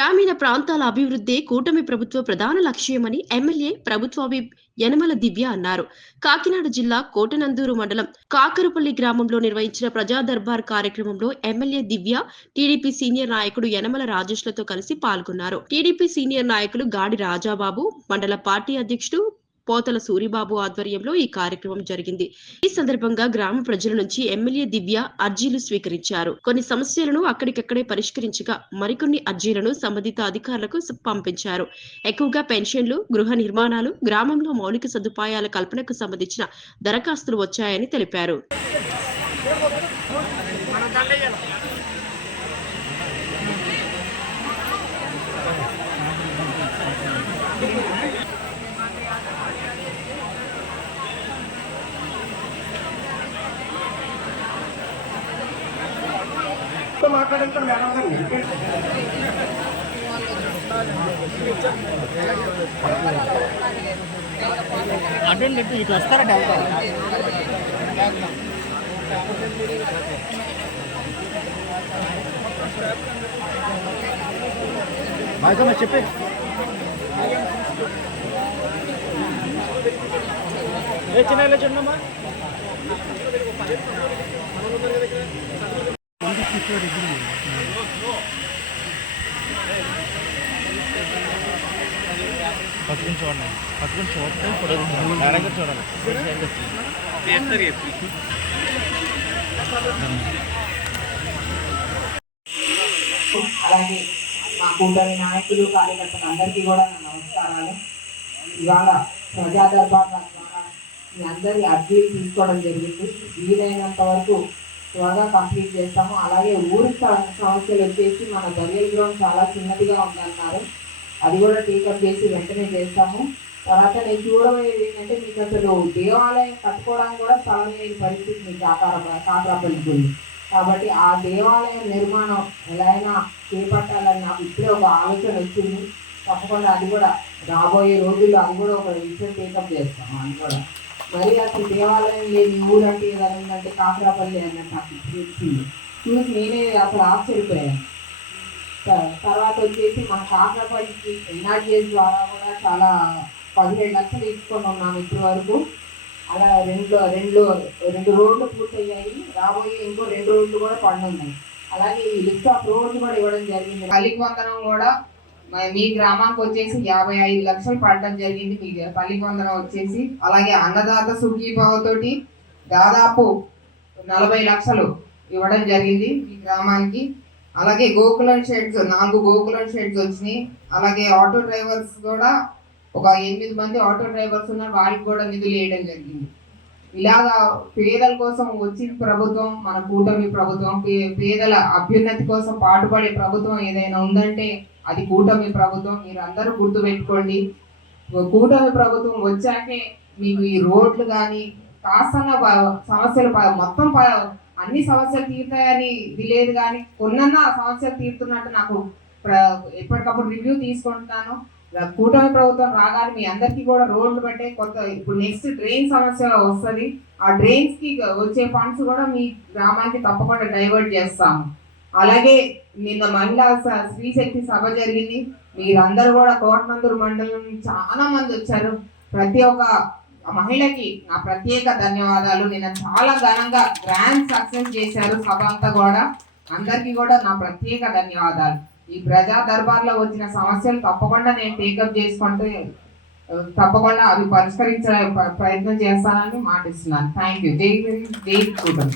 గ్రామీణ ప్రాంతాల అభివృద్ధే కూటమి ప్రభుత్వ ప్రధాన లక్ష్యమని ఎమ్మెల్యే ప్రభుత్వ విప్ యనమల దివ్య అన్నారు. కాకినాడ జిల్లా కోటనందూరు మండలం కాకరపల్లి గ్రామంలో నిర్వహించిన ప్రజా దర్బార్ కార్యక్రమంలో ఎమ్మెల్యే దివ్య, టీడీపీ సీనియర్ నాయకుడు యనమల రాజేష్లతో కలిసి పాల్గొన్నారు. టీడీపీ సీనియర్ నాయకులు గాడి రాజాబాబు, మండల పార్టీ అధ్యక్షుడు పోతల సూరిబాబు ఆధ్వర్యంలో ఈ కార్యక్రమం జరిగింది. ఈ సందర్భంగా గ్రామ ప్రజల నుంచి ఎమ్మెల్యే దివ్య అర్జీలు స్వీకరించారు. కొన్ని సమస్యలను అక్కడికక్కడే పరిష్కరించగా మరికొన్ని అర్జీలను సంబంధిత అధికారులకు పంపించారు. ఎక్కువగా పెన్షన్లు, గృహ నిర్మాణాలు, గ్రామంలో మౌలిక సదుపాయాల కల్పనకు సంబంధించిన దరఖాస్తులు వచ్చాయని తెలిపారు. అంటే ఇటు వస్తారట బాగా చెప్పే చిన్న చూడమ్మా పట్టుకుని చూడండి, పట్టుకుని చూడండి, డైరెక్ట్గా చూడాలి. అలాగే మా కూటమి నాయకులు, కార్యకర్తలు అందరికీ కూడా నా నమస్కారాలు. ఇవాళ ప్రజా దర్బార్ ద్వారా మీ అందరి అర్జీలు తీసుకోవడం జరిగింది. వీలైనంత వరకు త్వరగా కంప్లీట్ చేస్తాము. అలాగే ఊరి సమస్యలు వచ్చేసి మన బరియల్ గ్రౌండ్ చాలా చిన్నదిగా ఉందన్నారు, అది కూడా టేకప్ చేసి వెంటనే చేస్తాము. తర్వాత నేను చూడబోయేది ఏంటంటే, మీకు అసలు దేవాలయం కట్టుకోవడానికి కూడా స్థలం లేని పరిస్థితి మీకు కాకరాపల్లి గురించి. కాబట్టి ఆ దేవాలయం నిర్మాణం ఎలా అయినా చేపట్టాలని నాకు ఇప్పుడే ఒక ఆలోచన వచ్చింది. తప్పకుండా అది కూడా రాబోయే రోజుల్లో అది కూడా ఒక విషయం టేకప్ చేస్తాము. అది కూడా మరి అసలు దేవాలయం లేని ఊరంటే ఏదంటే కాకరాపల్లి అన్నట్టు నాకు తెలిసింది. చూసి నేనే అసలు ఆశ్చర్యపోయాను. తర్వాత వచ్చేసి మన కాకరాపల్లికి ఎన్ఆర్జీఎస్ ద్వారా కూడా చాలా 17 లక్షలు తీసుకొని ఉన్నాము ఇప్పటి వరకు. అలా రెండు రోడ్లు పూర్తయ్యాయి. రాబోయే ఇంకో 2 రోడ్లు కూడా పడున్నాయి. అలాగే ఈ లిస్ట్ ఆఫ్ రోడ్లు కూడా ఇవ్వడం జరిగింది. పల్లికొందనం కూడా మీ గ్రామానికి వచ్చేసి 55 లక్షలు పడడం జరిగింది. మీ పల్లికొందనం వచ్చేసి అలాగే అన్నదాత సుఖీభావ తోటి దాదాపు 40 లక్షలు ఇవ్వడం జరిగింది మీ గ్రామానికి. అలాగే గోకులం షెడ్స్ 4 గోకులం షెడ్స్ వచ్చినాయి. అలాగే ఆటో డ్రైవర్స్ కూడా ఒక 8 మంది ఆటో డ్రైవర్స్ ఉన్నారు, వారికి కూడా నిధులు వేయడం జరిగింది. ఇలాగా పేదల కోసం వచ్చిన ప్రభుత్వం మన కూటమి ప్రభుత్వం. పేదల అభ్యున్నతి కోసం పాటుపడే ప్రభుత్వం ఏదైనా ఉందంటే అది కూటమి ప్రభుత్వం. మీరు అందరూ గుర్తుపెట్టుకోండి. కూటమి ప్రభుత్వం వచ్చాకే మీకు ఈ రోడ్లు కానీ కాస్తన్న సమస్యలు మొత్తం అన్ని సమస్యలు తీరుతాయని ఇది లేదు, కానీ కొన్నన్నా సమస్యలు తీరుతున్నట్టు నాకు ఎప్పటికప్పుడు రివ్యూ తీసుకుంటున్నాను. కూటమి ప్రభుత్వం రాగానే మీ అందరికీ కూడా రోడ్లు బట్టే కొత్త ఇప్పుడు నెక్స్ట్ డ్రైన్ సమస్య వస్తుంది. ఆ డ్రైన్స్ కి వచ్చే ఫండ్స్ కూడా మీ గ్రామానికి తప్పకుండా డైవర్ట్ చేస్తాము. అలాగే నిన్న మహిళా స్త్రీశక్తి సభ జరిగింది. మీరందరూ కూడా కోటనందూరు మండలం చాలా మంది వచ్చారు. ప్రతి ఒక్క మహిళకి నా ప్రత్యేక ధన్యవాదాలు. నిన్న చాలా ఘనంగా గ్రాండ్ సక్సెస్ చేశారు సభ అంతా కూడా. అందరికీ కూడా నా ప్రత్యేక ధన్యవాదాలు. ఈ ప్రజా దర్బార్లో వచ్చిన సమస్యలు తప్పకుండా నేను టేకప్ చేసుకుంటూ తప్పకుండా అవి పరిష్కరించే ప్రయత్నం చేస్తానని మాటిస్తున్నాను. Thank you. జై కూటమి.